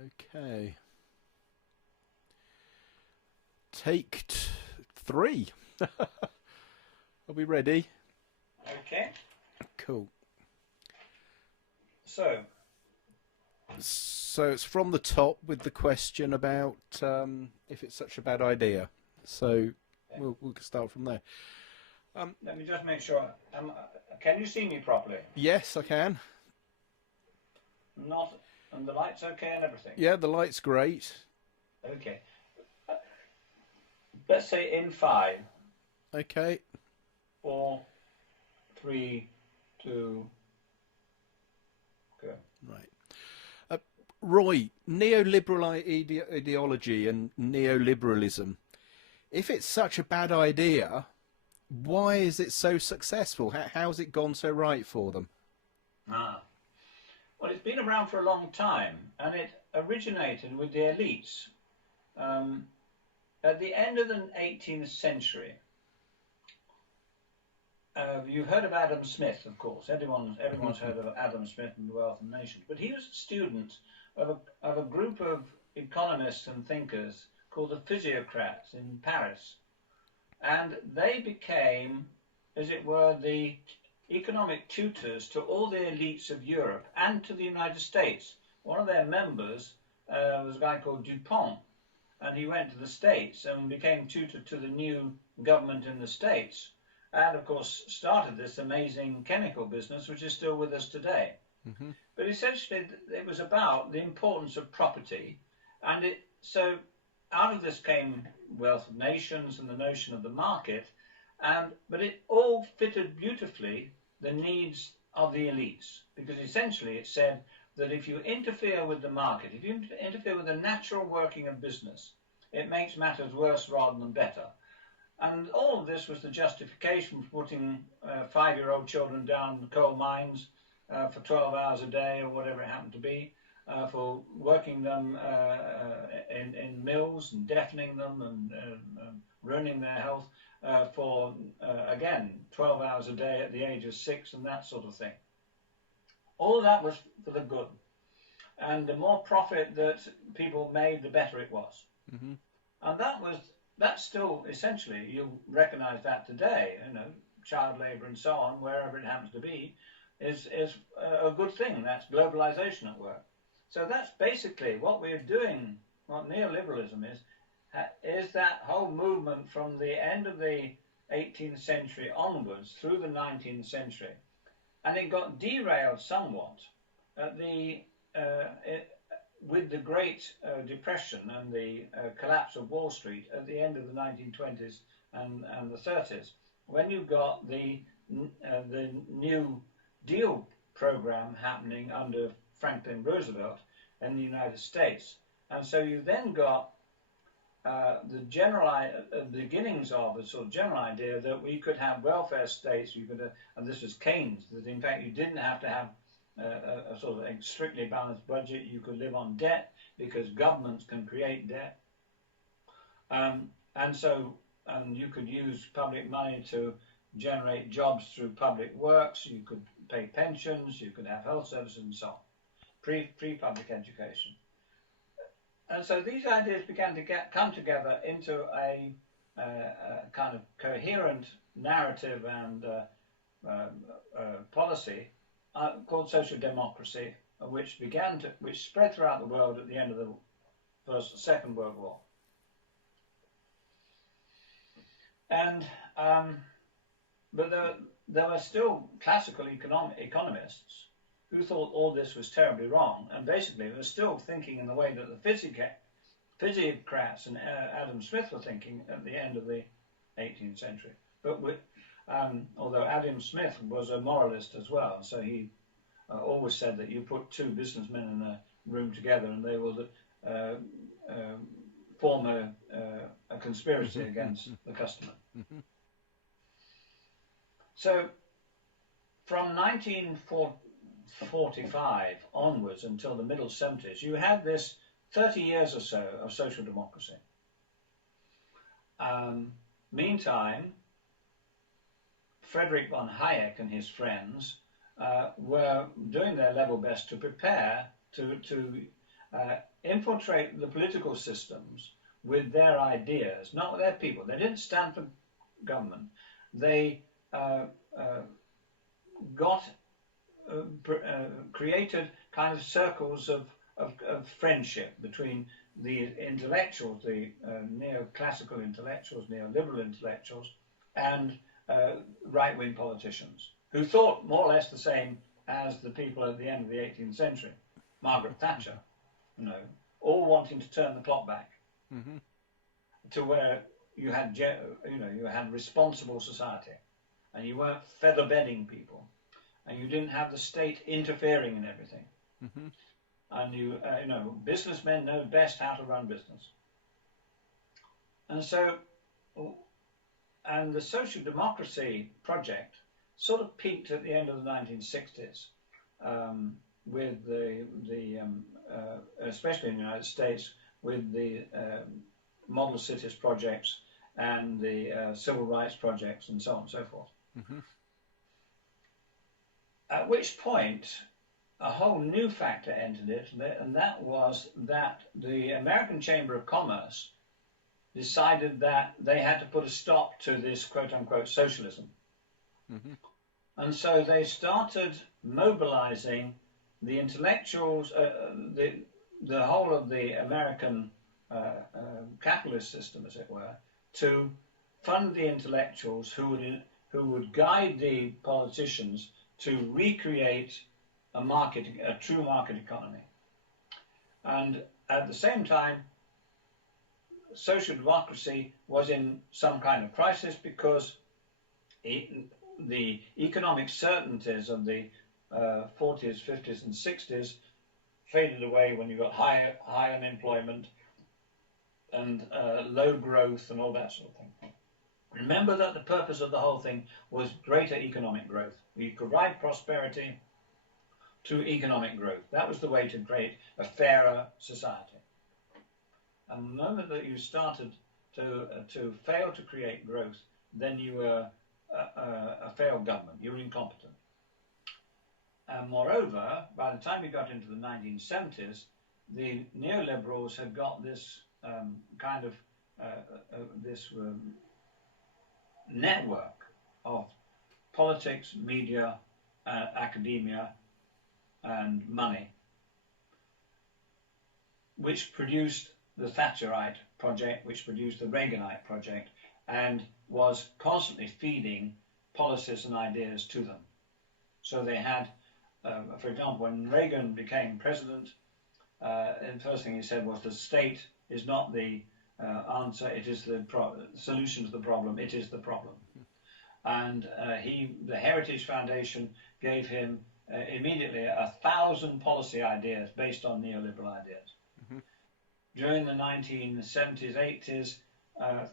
Okay. Take three. Are we ready? Okay. Cool. So So it's from the top with the question about if it's such a bad idea. So we'll start from there. let me just make sure. Can you see me properly? Yes, I can. Not, and the light's okay and everything. Yeah, the light's great. Okay. Let's say in 5, Okay. 4, 3, 2, go. Right. Roy, neoliberal ideology and neoliberalism. If it's such a bad idea, why is it so successful? How's it gone so right for them? Well, it's been around for a long time, and it originated with the elites. At the end of the 18th century, you've heard of Adam Smith, of course. Everyone's heard of Adam Smith and the Wealth of Nations. But he was a student of a group of economists and thinkers called the physiocrats in Paris. And they became, as it were, the economic tutors to all the elites of Europe and to the United States. One of their members was a guy called Dupont, and he went to the States and became tutor to the new government in the States, and of course started this amazing chemical business which is still with us today. Mm-hmm. But essentially it was about the importance of property, and so out of this came Wealth of Nations and the notion of the market, but it all fitted beautifully the needs of the elites, because essentially it said that if you interfere with the market, if you interfere with the natural working of business, it makes matters worse rather than better. And all of this was the justification for putting 5-year-old children down the coal mines for 12 hours a day or whatever it happened to be, for working them in mills and deafening them and ruining their health for, again, 12 hours a day at the age of 6 and that sort of thing. All that was for the good. And the more profit that people made, the better it was. Mm-hmm. And that's still, essentially, you recognize that today, child labor and so on, wherever it happens to be, is a good thing. That's globalization at work. So that's basically what we're doing, what neoliberalism is that whole movement from the end of the 18th century onwards through the 19th century. And it got derailed somewhat at with the Great Depression and the collapse of Wall Street at the end of the 1920s and the 30s, when you got the New Deal program happening under Franklin Roosevelt in the United States. And so you then got the beginnings of a sort of general idea that we could have welfare states, and this was Keynes, that in fact you didn't have to have a sort of a strictly balanced budget. You could live on debt because governments can create debt. And you could use public money to generate jobs through public works. You could pay pensions, you could have health services and so on, pre-public education. And so these ideas began to come together into a kind of coherent narrative and policy called social democracy, which spread throughout the world at the end of the Second World War. And but there were still classical economists who thought all this was terribly wrong, and basically were still thinking in the way that the physiocrats and Adam Smith were thinking at the end of the 18th century. But although Adam Smith was a moralist as well, so he always said that you put two businessmen in a room together and they will form a conspiracy against the customer. So from 1945 onwards until the middle 70s, you had this 30 years or so of social democracy. Meantime, Friedrich von Hayek and his friends were doing their level best to prepare to infiltrate the political systems with their ideas, not with their people. They didn't stand for government. They created kind of circles of friendship between the intellectuals, the neoclassical intellectuals, neoliberal intellectuals, and right-wing politicians who thought more or less the same as the people at the end of the 18th century. Margaret Thatcher, all wanting to turn the clock back to where you had, you had responsible society, and you weren't feather bedding people, and you didn't have the state interfering in everything. And businessmen know best how to run business. And so, and the social democracy project sort of peaked at the end of the 1960s, with especially in the United States, with the model cities projects and the civil rights projects and so on and so forth. At which point, a whole new factor entered it, and that was that the American Chamber of Commerce decided that they had to put a stop to this quote-unquote socialism. And so they started mobilizing the intellectuals, the whole of the American capitalist system, as it were, to fund the intellectuals who would guide the politicians to recreate a true market economy. And at the same time, social democracy was in some kind of crisis because the economic certainties of the 40s, 50s, and 60s faded away when you got high unemployment and low growth and all that sort of thing. Remember that the purpose of the whole thing was greater economic growth. We provide prosperity to economic growth. That was the way to create a fairer society. And the moment that you started to fail to create growth, then you were a failed government. You were incompetent. And moreover, by the time we got into the 1970s, the neoliberals had got this network of politics, media, academia, and money, which produced the Thatcherite project, which produced the Reaganite project, and was constantly feeding policies and ideas to them. So they had, for example, when Reagan became president, the first thing he said was the state is not the answer, it is the solution to the problem, it is the problem. And the Heritage Foundation gave him immediately 1,000 policy ideas based on neoliberal ideas. During the 1970s, 80s,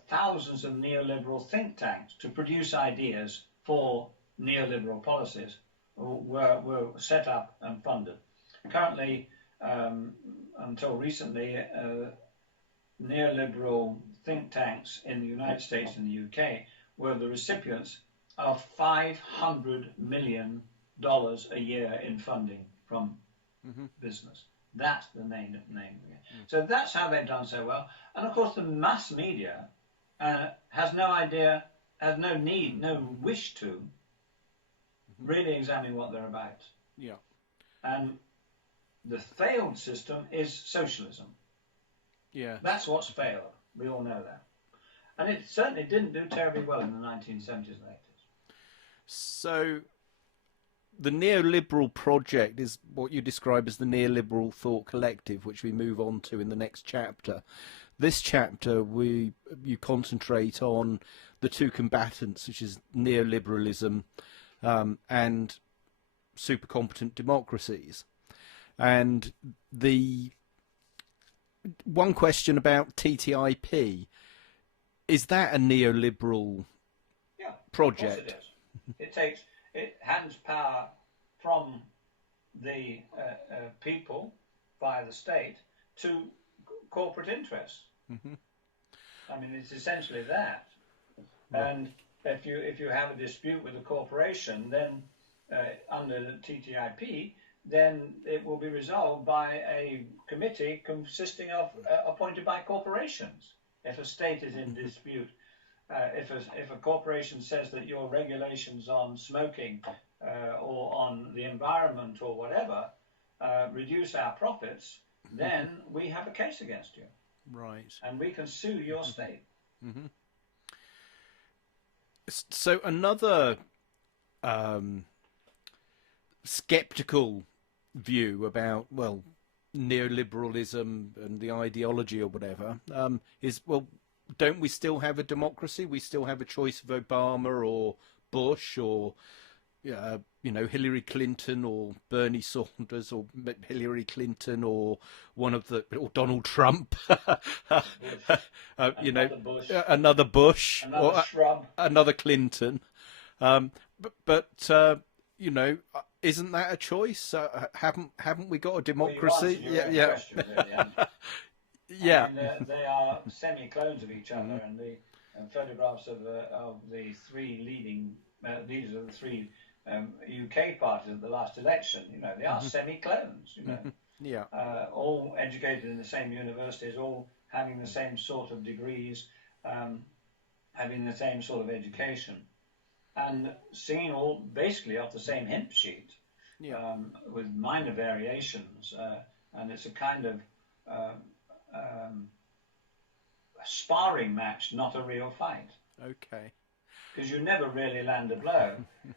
thousands of neoliberal think tanks to produce ideas for neoliberal policies were set up and funded. Currently, until recently, neoliberal think tanks in the United States and the UK were the recipients of $500 million a year in funding from business. That's the name. So that's how they've done so well. And of course, the mass media has no idea, has no need, no wish to really examine what they're about. Yeah. And the failed system is socialism. Yeah. That's what's failed. We all know that. And it certainly didn't do terribly well in the 1970s and 80s. So the neoliberal project is what you describe as the neoliberal thought collective, which we move on to in the next chapter. This chapter, you concentrate on the two combatants, which is neoliberalism and super competent democracies. And the one question about TTIP, is that a neoliberal project? Of course it is. It hands power from the people via the state to corporate interests. I mean, it's essentially that. And if you have a dispute with a corporation, then under the TTIP, then it will be resolved by a committee consisting of appointed by corporations. If a state is in dispute, if a corporation says that your regulations on smoking or on the environment or whatever reduce our profits, then we have a case against you. Right. And we can sue your state. Mm-hmm. So another skeptical view about, well, neoliberalism and the ideology or whatever is, well, don't we still have a democracy? We still have a choice of Obama or Bush or Hillary Clinton or Bernie Sanders or Hillary Clinton or or Donald Trump, Another Bush, another Bush, another or shrub, another Clinton. But isn't that a choice? Haven't we got a democracy? Well, yeah. Question, really, yeah. I mean, they are semi-clones of each other, and the photographs of the three leading leaders of the three UK parties at the last election, they are semi-clones, Yeah. All educated in the same universities, all having the same sort of degrees, having the same sort of education, and singing all basically off the same hymn sheet, with minor variations, and it's a kind of a sparring match, not a real fight. Okay. Because you never really land a blow,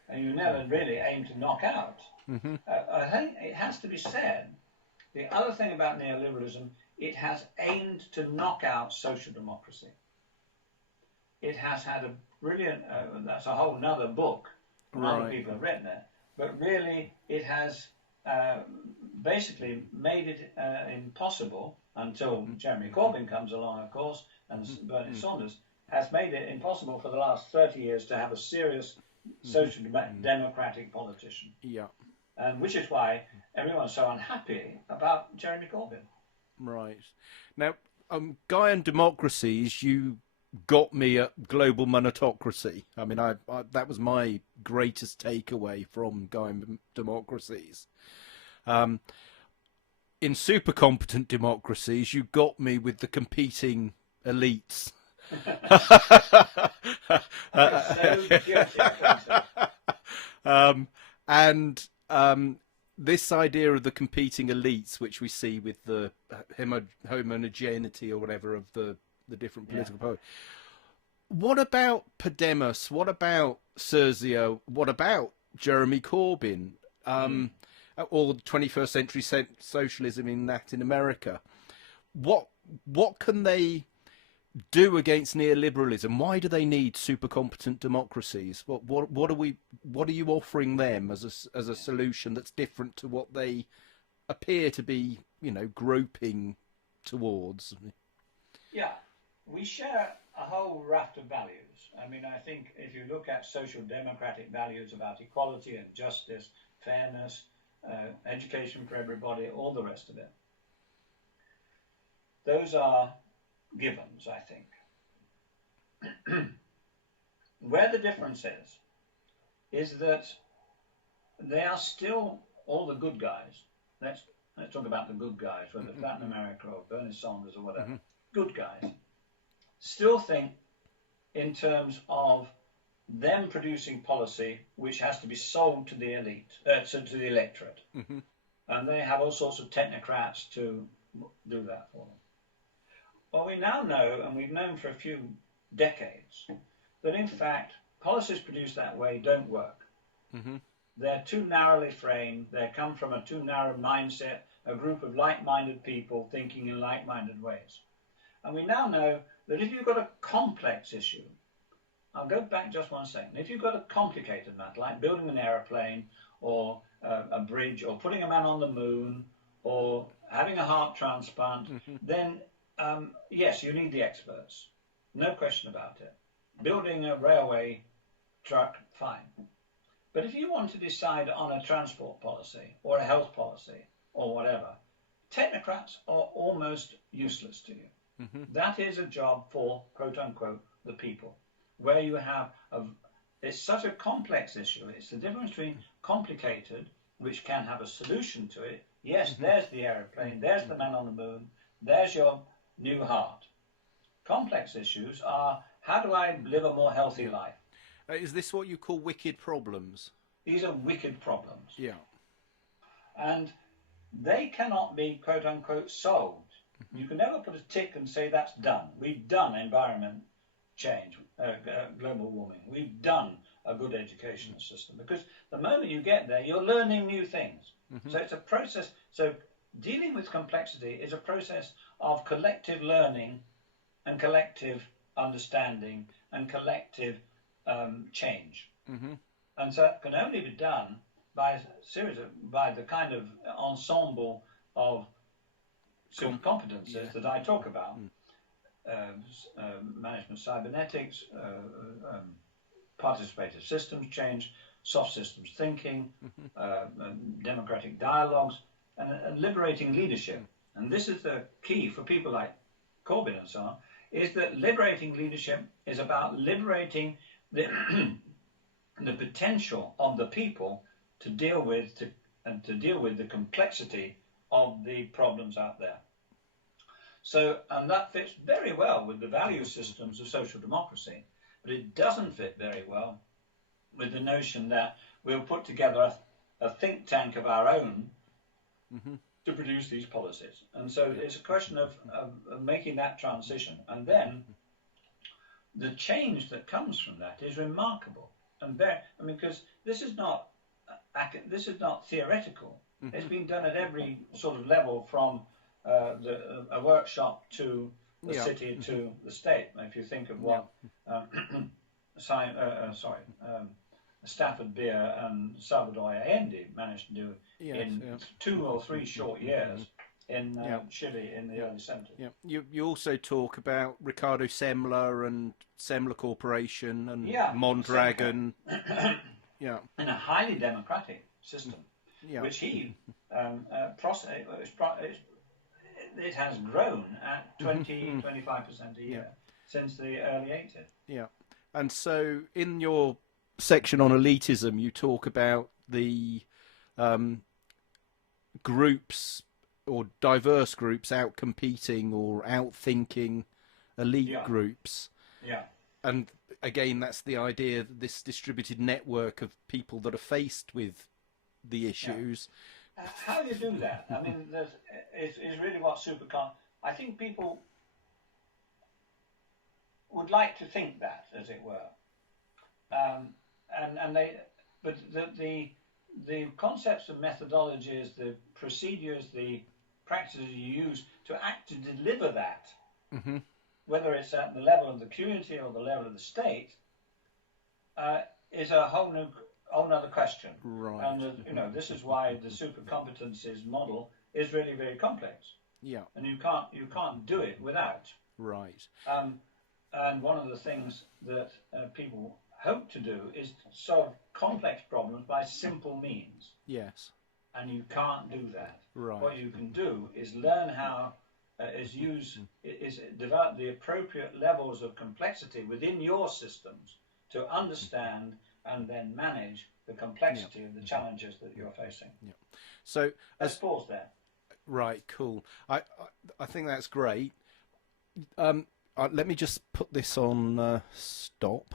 and you never really aim to knock out. I think it has to be said, the other thing about neoliberalism, it has aimed to knock out social democracy. It has had a brilliant, that's a whole nother book, other people have written it, but really it has basically made it impossible, until Jeremy Corbyn comes along, of course, and Bernie Sanders, has made it impossible for the last 30 years to have a serious social democratic politician. Yeah. Which is why everyone's so unhappy about Jeremy Corbyn. Right. Now, Guy on Democracies, you got me at Global Monetocracy. I mean, I that was my greatest takeaway from Guy on Democracies. In Super Competent Democracies, you got me with the competing elites. This idea of the competing elites, which we see with the homogeneity or whatever of the different political parties. What about Podemos? What about Sergio? What about Jeremy Corbyn? Or 21st century socialism in Latin America? What can they do against neoliberalism? Why do they need super competent democracies? What are you offering them as a solution that's different to what they appear to be, groping towards? Yeah, we share a whole raft of values. I mean, I think if you look at social democratic values about equality and justice, fairness, education for everybody, all the rest of it, those are givens, I think. Where the difference is that they are still all the good guys. Let's talk about the good guys, whether it's Latin America or Bernie Sanders or whatever. Good guys still think in terms of them producing policy which has to be sold to the elite, to the electorate. And they have all sorts of technocrats to do that for them. Well, we now know, and we've known for a few decades, that in fact policies produced that way don't work. They're too narrowly framed. They come from a too narrow mindset, a group of like-minded people thinking in like-minded ways. And we now know that if you've got a complex issue, I'll go back just one second. If you've got a complicated matter, like building an aeroplane or a bridge or putting a man on the moon or having a heart transplant, then yes, you need the experts. No question about it. Building a railway truck, fine. But if you want to decide on a transport policy or a health policy or whatever, technocrats are almost useless to you. That is a job for, quote unquote, the people, where you have it's such a complex issue. It's the difference between complicated which can have a solution to it. Yes, there's the aeroplane, there's the man on the moon, there's your new heart. Complex issues are, how do I live a more healthy life? Is this what you call wicked problems? These are wicked problems. Yeah. And they cannot be, quote unquote, solved. You can never put a tick and say that's done. We've done environment change, global warming. We've done a good educational system. Because the moment you get there, you're learning new things. So it's a process. So dealing with complexity is a process of collective learning and collective understanding and collective change. And so it can only be done by by the kind of ensemble of super competences that I talk about. Management cybernetics, participative systems change, soft systems thinking, democratic dialogues, and liberating leadership. And this is the key for people like Corbyn and so on, is that liberating leadership is about liberating the, the potential of the people to deal with the complexity of the problems out there. So, and that fits very well with the value systems of social democracy, but it doesn't fit very well with the notion that we'll put together a think tank of our own to produce these policies. And so it's a question of making that transition. And then the change that comes from that is remarkable. And because this is not theoretical. It's been done at every sort of level, from a workshop to the city to the state. If you think of what Stafford Beer and Salvador Allende managed to do in 2 or 3 short years in Chile in the early 70s. You also talk about Ricardo Semler and Semler Corporation and Mondragon. In a highly democratic system, which he it has grown at 20-25% a year since the early 80s. Yeah, and so in your section on elitism, you talk about the groups or diverse groups out competing or outthinking elite groups. Yeah. And again, that's the idea that this distributed network of people that are faced with the issues. How do you do that? I mean, it's really what I think people would like to think that, as it were. But the concepts and methodologies, the procedures, the practices you use to deliver that, whether it's at the level of the community or the level of the state, is a whole other question. Right. And this is why the super competencies model is really very complex. Yeah. And you can't do it without. Right. And one of the things that people hope to do is solve complex problems by simple means. Yes. And you can't do that. Right. What you can do is learn how develop the appropriate levels of complexity within your systems to understand and then manage the complexity of the challenges that you're facing. Yeah. So let's pause there. Right. Cool. I think that's great. Let me just put this on stop.